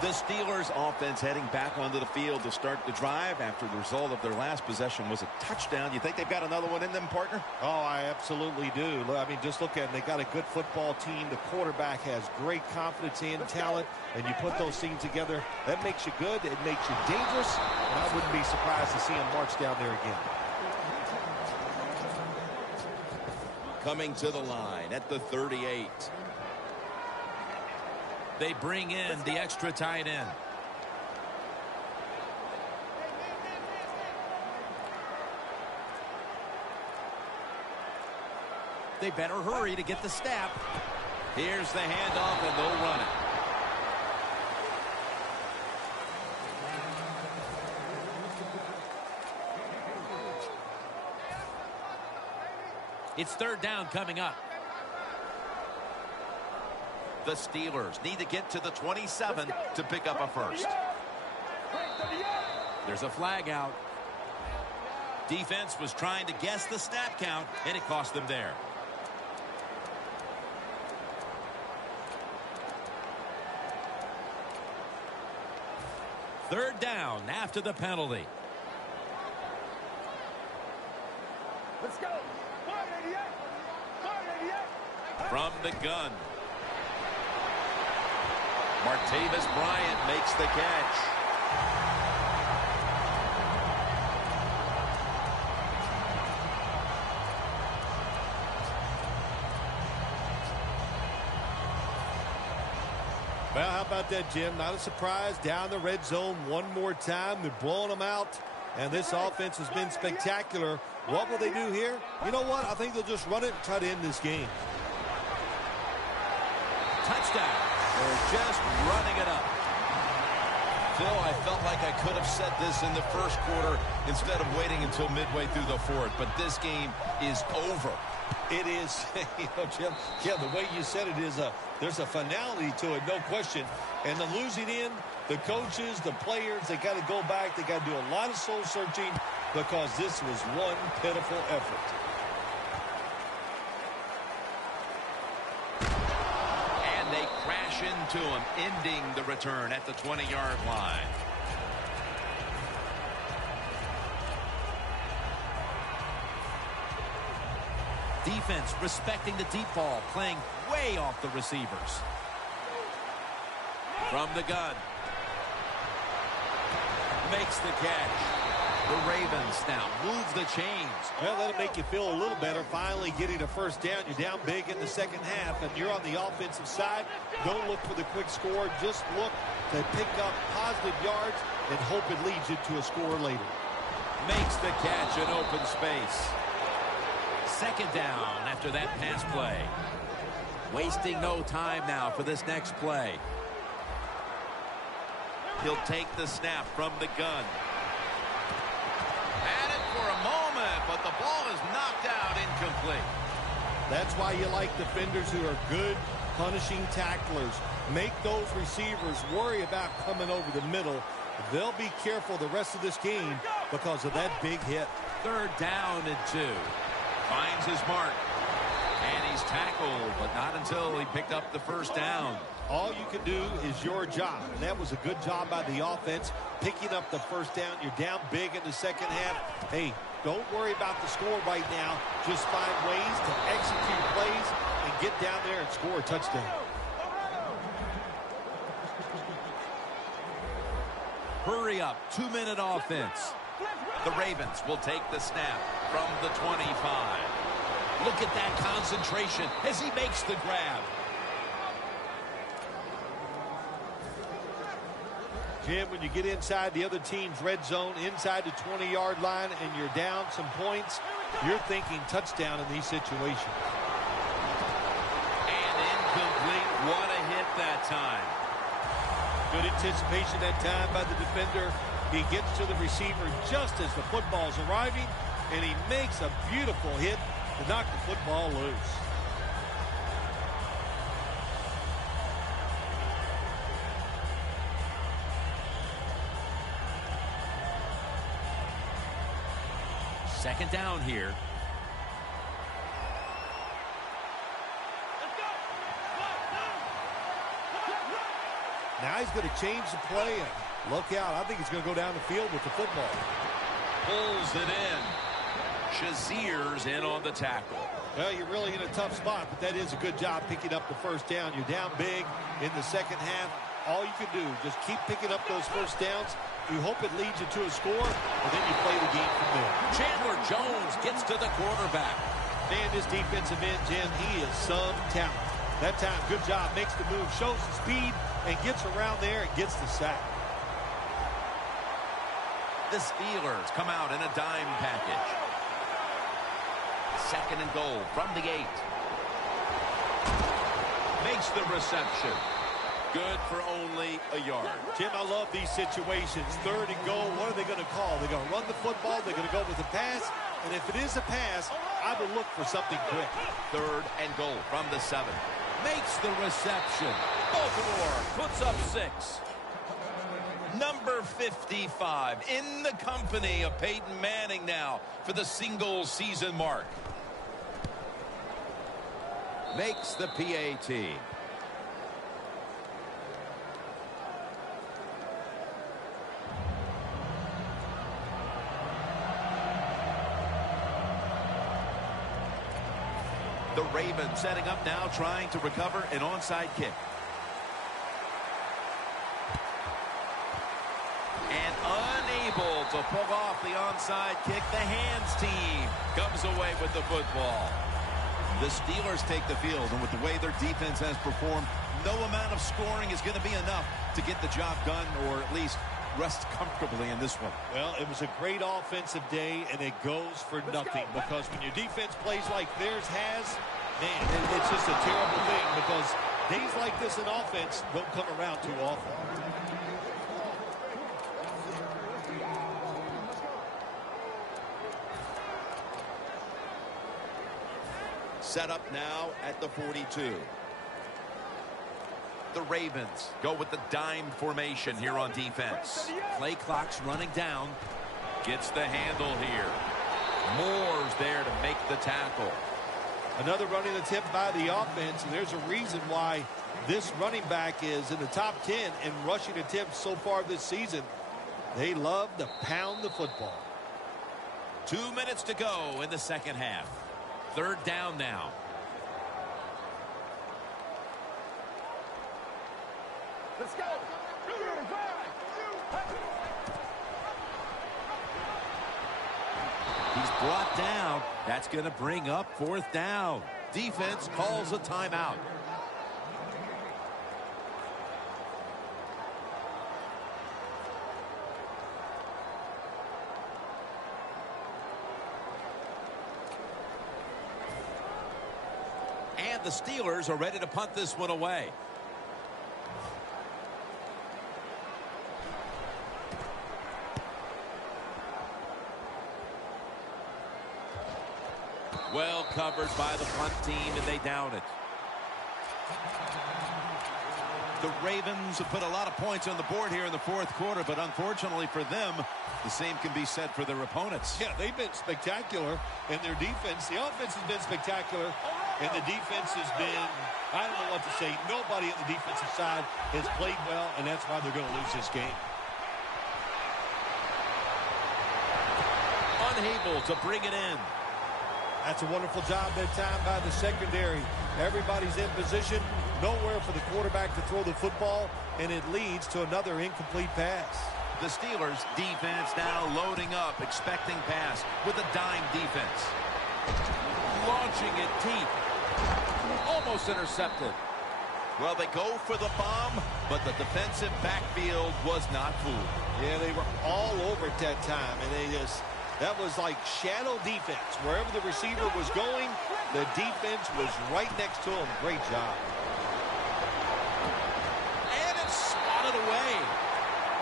The Steelers offense heading back onto the field to start the drive after the result of their last possession was a touchdown. You think they've got another one in them, partner? Oh, I absolutely do. I mean, just look at them. They got a good football team. The quarterback has great confidence and talent, and you put those things together. That makes you good. It makes you dangerous, and I wouldn't be surprised to see him march down there again. Coming to the line at the 38. They bring in the extra tight end. They better hurry to get the snap. Here's the handoff, and they'll run it. It's third down coming up. The Steelers need to get to the 27 to pick up a first. There's a flag out. Defense was trying to guess the snap count, and it cost them there. Third down after the penalty. Let's go. From the gun, Martavis Bryant makes the catch. Well, how about that, Jim? Not a surprise. Down the red zone one more time. They're blowing them out. And this offense has been spectacular. What will they do here? You know what? I think they'll just run it and try to end this game. Touchdown. They're just running it up. Phil, I felt like I could have said this in the first quarter instead of waiting until midway through the fourth. But this game is over. It is, Jim, the way you said it is there's a finality to it, no question. And the losing end, the coaches, the players, they got to go back. They got to do a lot of soul searching because this was one pitiful effort. And they crash into him, ending the return at the 20-yard line. Defense respecting the deep ball, playing way off the receivers. From the gun. Makes the catch. The Ravens now move the chains. Well, that'll make you feel a little better. Finally getting a first down. You're down big in the second half, and you're on the offensive side. Don't look for the quick score. Just look to pick up positive yards and hope it leads you to a score later. Makes the catch in open space. Second down after that pass play. Wasting no time now for this next play. He'll take the snap from the gun. Had it for a moment, but the ball is knocked out incomplete. That's why you like defenders who are good, punishing tacklers. Make those receivers worry about coming over the middle. They'll be careful the rest of this game because of that big hit. Third down and 2. Finds his mark. And he's tackled, but not until he picked up the first down. All you can do is your job, and that was a good job by the offense, picking up the first down. You're down big in the second half. Hey, don't worry about the score right now. Just find ways to execute plays and get down there and score a touchdown. Hurry up, 2-minute offense. The Ravens will take the snap from the 25. Look at that concentration as he makes the grab. Jim, when you get inside the other team's red zone, inside the 20-yard line, and you're down some points, you're thinking touchdown in these situations. And incomplete. What a hit that time. Good anticipation that time by the defender. He gets to the receiver just as the football's arriving, and he makes a beautiful hit to knock the football loose. Second down here. Now he's going to change the play, and look out. I think he's going to go down the field with the football. Pulls it in. Shazier's in on the tackle. Well, you're really in a tough spot, but that is a good job picking up the first down. You're down big in the second half. All you can do, just keep picking up those first downs. You hope it leads you to a score, and then you play the game from there. Chandler Jones gets to the quarterback. Man, this defensive end, Jim, he is some talent. That time, good job, makes the move, shows the speed, and gets around there and gets the sack. The Steelers come out in a dime package. Second and goal from the 8. makes the reception. Good for only a yard. Jim, I love these situations. 3rd and goal, what are they going to call? They're going to run the football, they're going to go with a pass, and if it is a pass, I would look for something quick. 3rd and goal from the 7. Makes the reception. Baltimore puts up 6. Number 55 in the company of Peyton Manning now for the single season mark. Makes the PAT. The Ravens setting up now, trying to recover an onside kick. And unable to pull off the onside kick, the hands team comes away with the football. The Steelers take the field, and with the way their defense has performed, no amount of scoring is going to be enough to get the job done, or at least rest comfortably in this one. Well, it was a great offensive day, and it goes for nothing, because when your defense plays like theirs has, man, it's just a terrible thing, because days like this in offense don't come around too often. Set up now at the 42. The Ravens go with the dime formation here on defense. Play clock's running down. Gets the handle here. Moore's there to make the tackle. Another running attempt by the offense, and there's a reason why this running back is in the top 10 in rushing attempts so far this season. They love to pound the football. 2 minutes to go in the second half. 3rd down now. Let's go. He's brought down. That's going to bring up 4th down. Defense calls a timeout. And the Steelers are ready to punt this one away. Well covered by the punt team, and they down it. The Ravens have put a lot of points on the board here in the 4th quarter, but unfortunately for them, the same can be said for their opponents. Yeah, they've been spectacular in their defense. The offense has been spectacular, and the defense has been, I don't know what to say. Nobody on the defensive side has played well, and that's why they're going to lose this game. Unable to bring it in. That's a wonderful job that time by the secondary. Everybody's in position, nowhere for the quarterback to throw the football, and it leads to another incomplete pass. The Steelers defense now loading up, expecting pass with a dime defense. Launching it deep. Almost intercepted. Well, they go for the bomb, but the defensive backfield was not fooled. Yeah, they were all over at that time, and that was like shadow defense. Wherever the receiver was going, the defense was right next to him. Great job. And it's swatted away.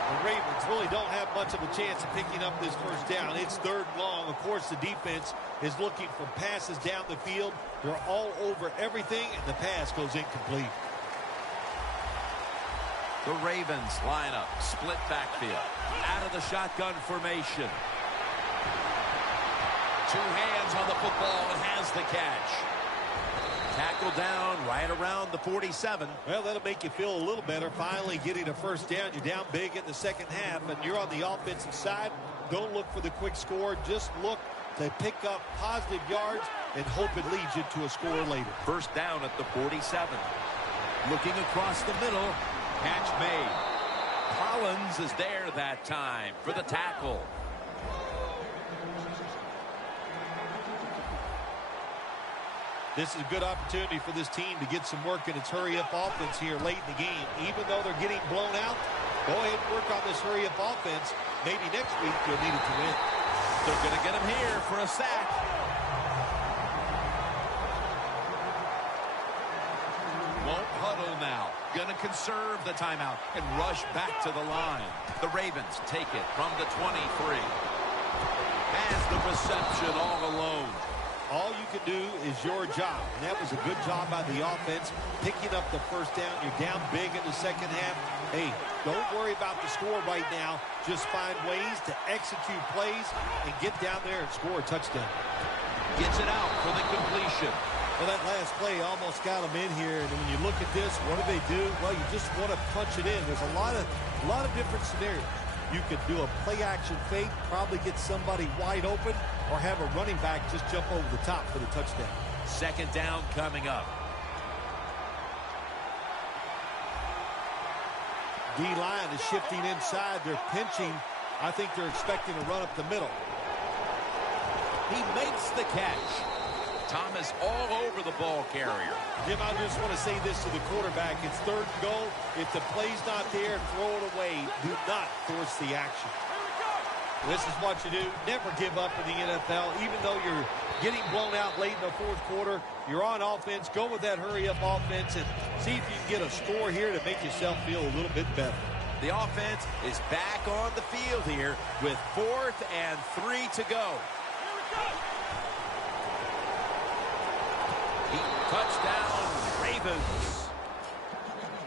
The Ravens really don't have much of a chance of picking up this 1st down. It's 3rd and long. Of course, the defense is looking for passes down the field. They're all over everything, and the pass goes incomplete. The Ravens line up, split backfield. Out of the shotgun formation. 2 hands on the football and has the catch. Tackle down right around the 47. Well, that'll make you feel a little better. Finally getting a 1st down. You're down big in the second half, and you're on the offensive side. Don't look for the quick score. Just look to pick up positive yards and hope it leads you to a score later. 1st down at the 47. Looking across the middle. Catch made. Collins is there that time for the tackle. This is a good opportunity for this team to get some work in its hurry-up offense here late in the game. Even though they're getting blown out, go ahead and work on this hurry-up offense. Maybe next week you'll need it to win. They're going to get him here for a sack. Won't huddle going to conserve the timeout and rush back to the line. The Ravens take it from the 23. Has the reception all alone. All you can do is your job. And that was a good job by the offense, picking up the first down. You're down big in the second half. Hey, don't worry about the score right now. Just find ways to execute plays and get down there and score a touchdown. Gets it out for the completion. Well, that last play almost got them in here. And when you look at this, what do? Well, you just want to punch it in. There's a lot of different scenarios. You could do a play-action fake, probably get somebody wide open, or have a running back just jump over the top for the touchdown. Second down coming up. D-line is shifting inside. They're pinching. I think they're expecting to run up the middle. He makes the catch. Thomas all over the ball carrier. Jim, I just want to say this to the quarterback. It's third and goal. If the play's not there, throw it away. Do not force the action. This is what you do. Never give up in the NFL. Even though you're getting blown out late in the fourth quarter, you're on offense. Go with that hurry-up offense and see if you can get a score here to make yourself feel a little bit better. The offense is back on the field here with 4th and 3 to go. Touchdown, Ravens.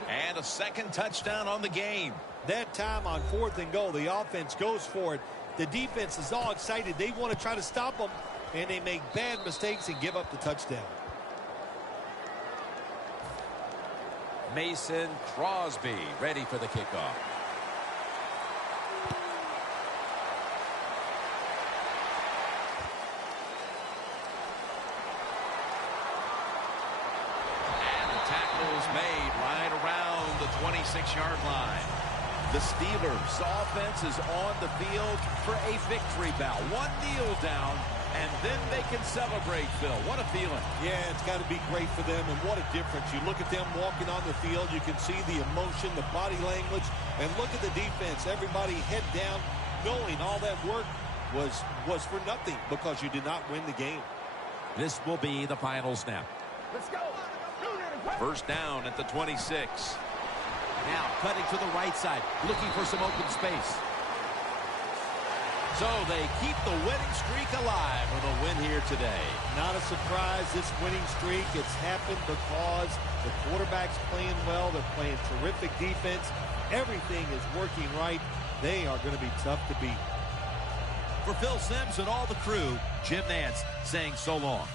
And a second touchdown on the game. That time on 4th and goal, the offense goes for it. The defense is all excited. They want to try to stop them, and they make bad mistakes and give up the touchdown. Mason Crosby ready for the kickoff. Made right around the 26-yard line. The Steelers' offense is on the field for a victory bout. One kneel down, and then they can celebrate, Phil. What a feeling. Yeah, it's got to be great for them, and what a difference. You look at them walking on the field, you can see the emotion, the body language, and look at the defense. Everybody head down, knowing all that work was for nothing because you did not win the game. This will be the final snap. Let's go. First down at the 26. Now cutting to the right side, looking for some open space. So they keep the winning streak alive with a win here today. Not a surprise, this winning streak. It's happened because the quarterback's playing well. They're playing terrific defense. Everything is working right. They are going to be tough to beat. For Phil Simms and all the crew, Jim Nantz saying so long.